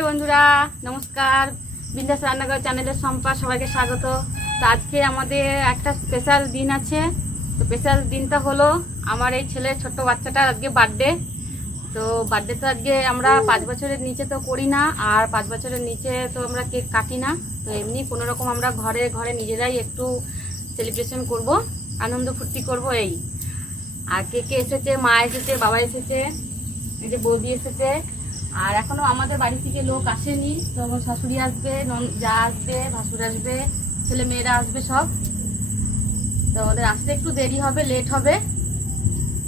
हाय बंधुरा नमस्कार बिंदास रान्ना घर चैनल सम्पा सबाइके स्वागत। तो आज के एक स्पेशल दिन आछे। तो स्पेशल दिनटा हलो आमार एई छेले छोटो बाच्चाटार आज के बार्थडे। तो बार्थडे तो आज के आमरा 5 बछरेर नीचे तो करी ना और 5 बछरेर नीचे तो आमरा केक काटी ना। तो एमनी कोनो रकम आमरा घरे घरे निजेराई एकटू सेलिब्रेशन करब, आनंद फुर्ती करब एई। और केके एसेছে, मा एसेছে, बाबा एसेছে, এই যে বৌদি এসেছে। আর এখনো আমাদের বাড়ি থেকে লোক আসেনি। তো আমার শাশুড়ি আসবে, যা আসবে, ভাসুর আসবে, ছেলে মেয়েরা আসবে সব। তো ওদের আসতে একটু দেরি হবে, লেট হবে।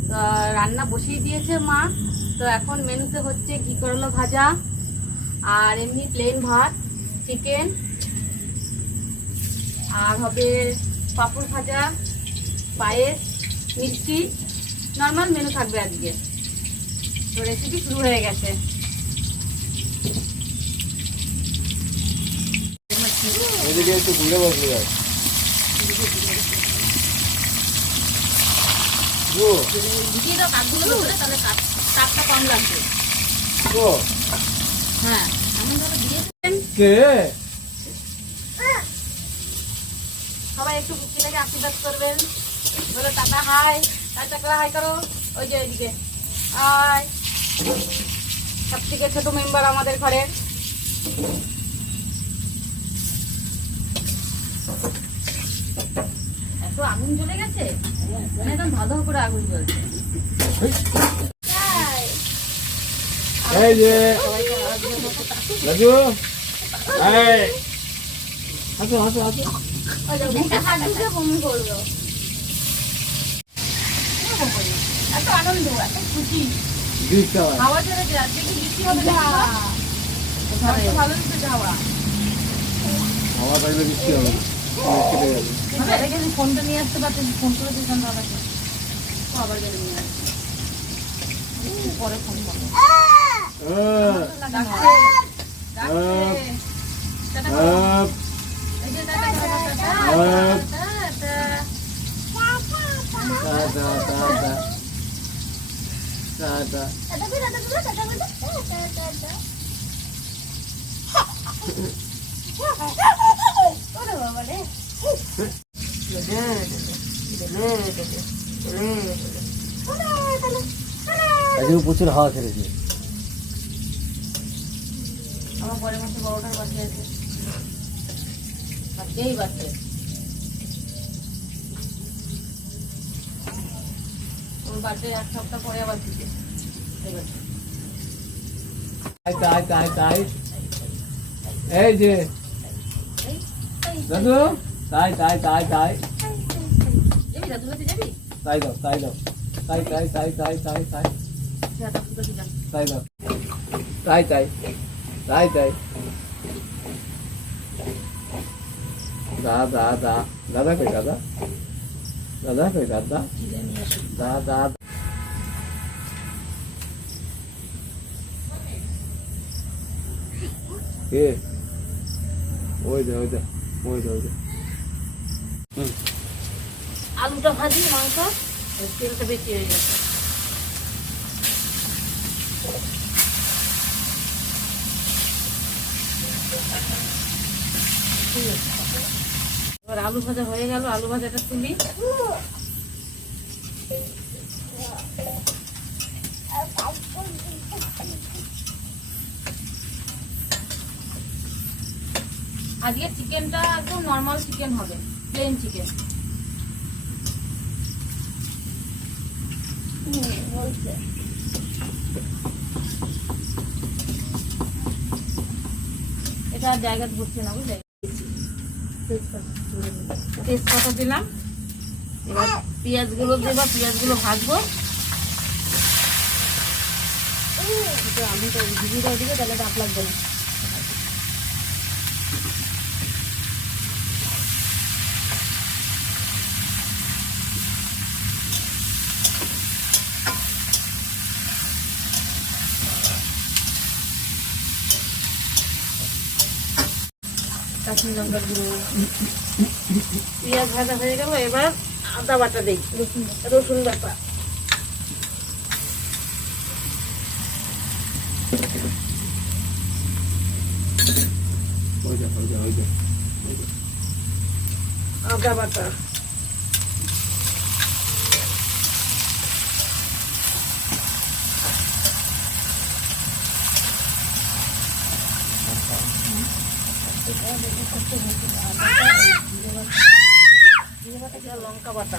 তো রান্না বসিয়ে দিয়েছে মা। তো এখন মেনুতে হচ্ছে ঘি করলা ভাজা আর এমনি প্লেন ভাত, চিকেন আর হবে পাপড় ভাজা, পায়েস, মিষ্টি, নর্মাল মেনু থাকবে আজকে। তো রেসিপি শুরু হয়ে গেছে। এদিকে একটু ঘুরে বসে যায়। ভিজিয়ে দাও কাঠগুলো করে, তাহলে কাঠটা কম লাগবে। হ্যাঁ এমন ভাবে দিয়েছেন সবাই একটু বুকিটাকে আশীর্বাদ করবেন, বলে টাটা হাই, টাটা হাই করো। ওই যে এদিকে হাই, সব থেকে ছোট মেম্বার আমাদের ঘরের। এত আগুন জ্বলে গেছে, একদম ধধ করে আগুন জ্বলছে। এই যে রাজু, এই হাসো হাসো হাসো। হাত দিতে বমি করলো। এত আনন্দ, এত খুশি, হাওয়া চলেছে। আজকে কি বৃষ্টি হবে না? ভালো দিচ্ছে হাওয়া। হাওয়া থাকলে বৃষ্টি হবে। ফোনটা নিয়ে আসতে পারতেন, ফোন করে দিতাম দাদাকে। আবার গেলে নিয়ে আসছি, পরে ফোন করবো। প্রচুর হাওয়া ছেড়েছে। আমার পরের মাসে বড়টার বাচ্চা আছে, বাচ্চাই বাচ্চা। ওর বার্থডে এক সপ্তাহ পরে আবার দিতে। এই যে দাদু, তাই তাই তাই তাই যাবি দাদু কাছে যাবি? তাই দাও তাই দাও, তাই তাই তাই তাই তাই তাই তাই দাও, তাই তাই তাই তাই। দাদা দা দাদা কই দাদা, দাদা কই দাদা, দাদা কে ওই দে ওই দে ওই দে ওই দে। আলুটা ভাজি, মাংস, তেলটা বেশি হয়ে গেছে। এবার আলু ভাজা হয়ে গেল, আলু ভাজাটা তুলি। আজকে চিকেনটা একদম নর্মাল চিকেন হবে, প্লেন চিকেন। এটা জায়গা বসছে না, বুঝলে? তেজপাতা দিলাম। এবার পেঁয়াজগুলো দেবো, পেঁয়াজগুলো ভাজবো। আলুটা ভিজিয়ে দাও দিকে, তাহলে দাঁত লাগবে না। কাশ্মীর লঙ্কার গুঁড়ো, পেঁয়াজ ভাজা হয়ে গেল। এবার আদা বাটা দিই, রসুন বাটা। আদা বাটা, লঙ্কা বাটা,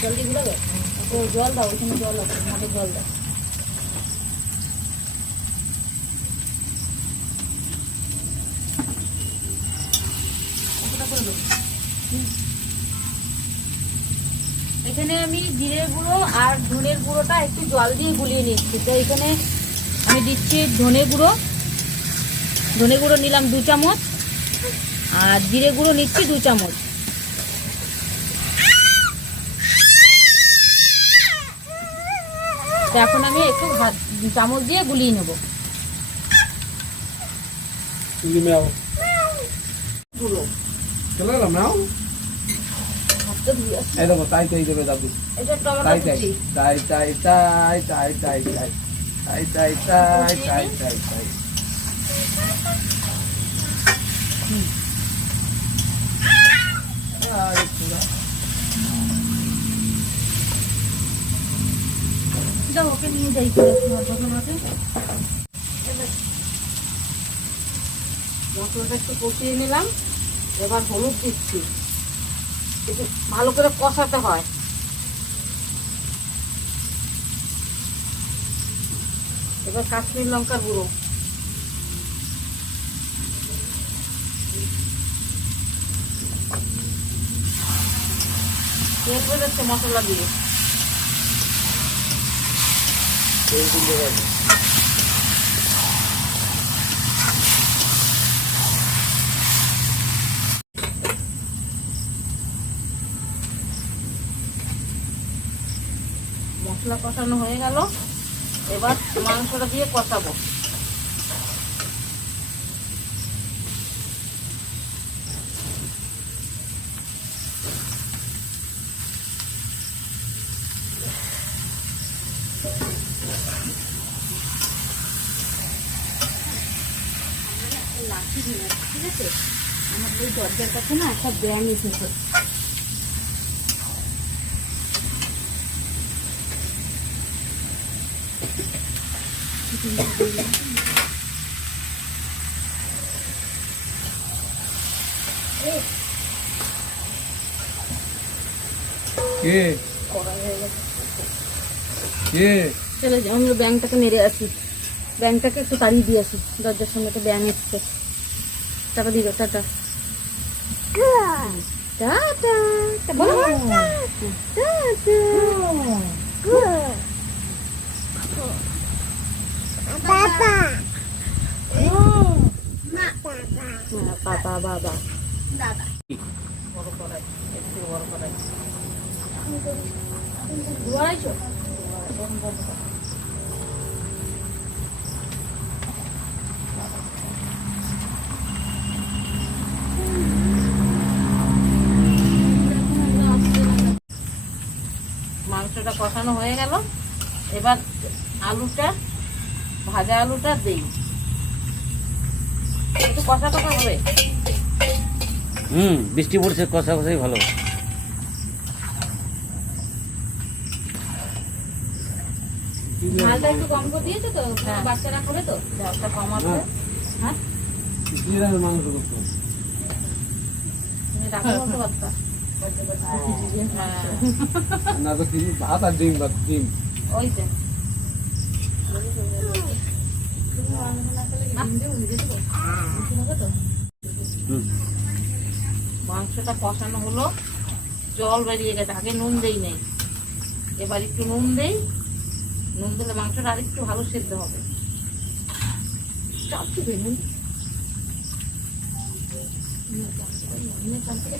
জলদি গুলাবে, জল দাও, ওইখানে জল আছে, মাঠে জল দাও। এখানে আমি জিরে গুঁড়ো আর ধনের গুঁড়োটা একটু জল দিয়ে গুলিয়ে নিচ্ছি। তো এখানে আমি দিচ্ছি ধনে গুঁড়ো নিলাম 2 চামচ, আর জিরে গুঁড়ো নিচ্ছি 2 চামচ। তো এখন আমি একটু চামচ দিয়ে গুলিয়ে নেব। চলে গেলাম না, এই দেখো তাই তাই দেবে দাদু, এটা টমেটো তাই কুচি, তাই তাই তাই তাই তাই তাই তাই তাই তাই তাই তাই তাই। ওকে নিয়ে যাই মশলাটা একটু কষিয়ে নিলাম। এবার হলুদ দিচ্ছি, একটু ভালো করে কষাতে হয়। এবার কাশ্মীর লঙ্কার গুঁড়ো, তেল বেরোচ্ছে মশলা দিয়ে। মশলা কষানো হয়ে গেল, এবার মাংসটা দিয়ে কষাবো। লাঠি নিয়ে আসছি, ঠিক আছে? আমার ওই দরজার কাছে না একটা ব্যাঙ এসেছে। চলে যাই, আমরা ব্যাংকটাকে মেরে আসি, ব্যাংকটাকে একটু তাড়িয়ে দিয়ে আসি। দরজার সামনে তো ব্যাংক এসছে। টাটা দিল, টাটা টাটা, বলো বাবা বাবা দাদা। বড় করাই, একটু বড় করাই ধোয়াইছো। মাংসটা কষানো হয়ে গেল, এবার আলুটা, ভাজা আলুটা দেই। একটু কষা কষা হবে। বৃষ্টি পড়ছে, কষা কষাই ভালো। ঝালটা একটু কম করে দিয়েছো তো, বাচ্চারা করে তো ঝালটা কম আছে। হ্যাঁ মাংস করতো, তুমি রাখো বলতে পারতা না তো কি ভাত আর ডিম, ডিম ওই যে মাংসটা কষানো হলো, জল বেরিয়ে গেছে। আগে নুন দেই নাই, এবার একটু নুন দেই। নুন দিলে মাংসটা আর একটু ভালো সেদ্ধ হবে।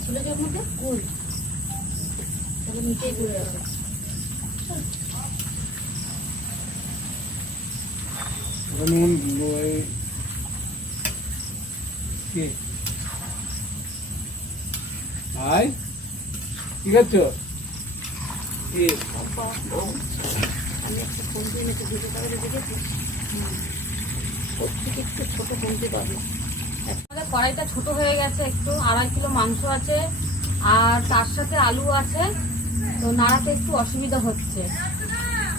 ছিল যে ওর মধ্যে কুল, তাহলে নিচেই ঘুরে যাবে। নুন ভাই ঠিক আছে। আমি একটা ফোন দিয়ে নিতে দিতে পারবে, দেখেছি একটু ছোট ফোনটি পাবো। আমাদের কড়াইটা ছোট হয়ে গেছে একটু, 2.5 কিলো মাংস আছে আর তার সাথে আলু আছে, তো নাড়াতে একটু অসুবিধা হচ্ছে,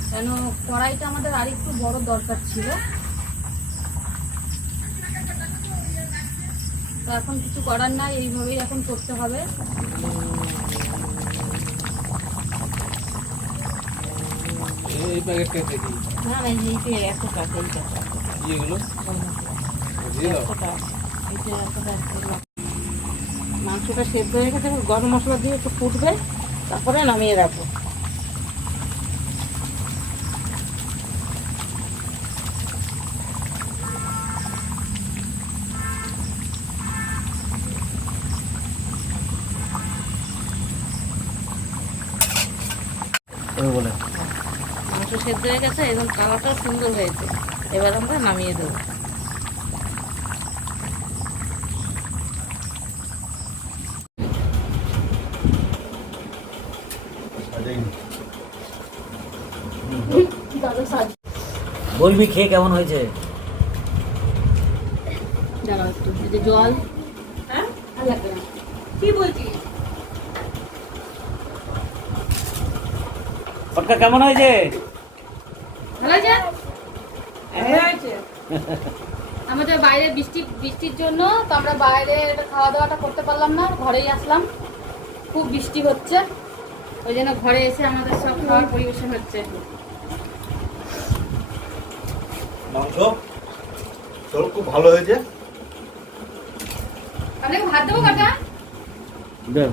কেন কড়াইটা আমাদের আর একটু বড় দরকার ছিল। তো এখন কিছু করার নাই, এইভাবেই এখন করতে হবে। এই প্যাকেটটা দেখি না না, এইটা এত টাকা, এইটা এগুলো দিয়ে দাও। মাংসটা সেদ্ধ হয়ে গেছে, গরম মশলা দিয়ে একটু ফুটবে, তারপরে নামিয়ে রাখবো। বলে মাংস সেদ্ধ হয়ে গেছে এবং কালারটাও সুন্দর হয়েছে, এবার আমরা নামিয়ে দেবো। বলবি খেয়ে কেমন হয়েছে? দাঁড়াও একটু, এই যে জল। হ্যাঁ, আর লাগবে না। কি বলছিস? ফটকা কেমন হয়েছে? ভালো হয়েছে? আমাদের বাইরে বৃষ্টির জন্য তো আমরা বাইরে খাওয়া দাওয়াটা করতে পারলাম না, ঘরেই আসলাম। খুব বৃষ্টি হচ্ছে, ওই জন্য ঘরে এসে আমাদের সব খাওয়ার পরিবেশন হচ্ছে। মাংস ঝোল খুব ভালো হয়েছে। আপনাকে ভাত দেবো কাটা? দেব।